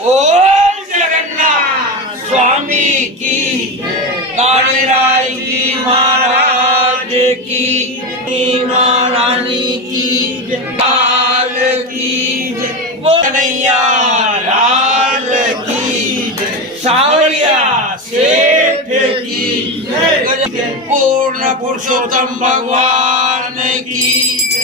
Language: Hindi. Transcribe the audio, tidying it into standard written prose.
ओम जगन्नाथ स्वामी की, कालीराज जी महाराज की, महारानी की, लाल की, कन्हैया लाल की, सावरिया सेठ की, पूर्ण पुरुषोत्तम भगवान की।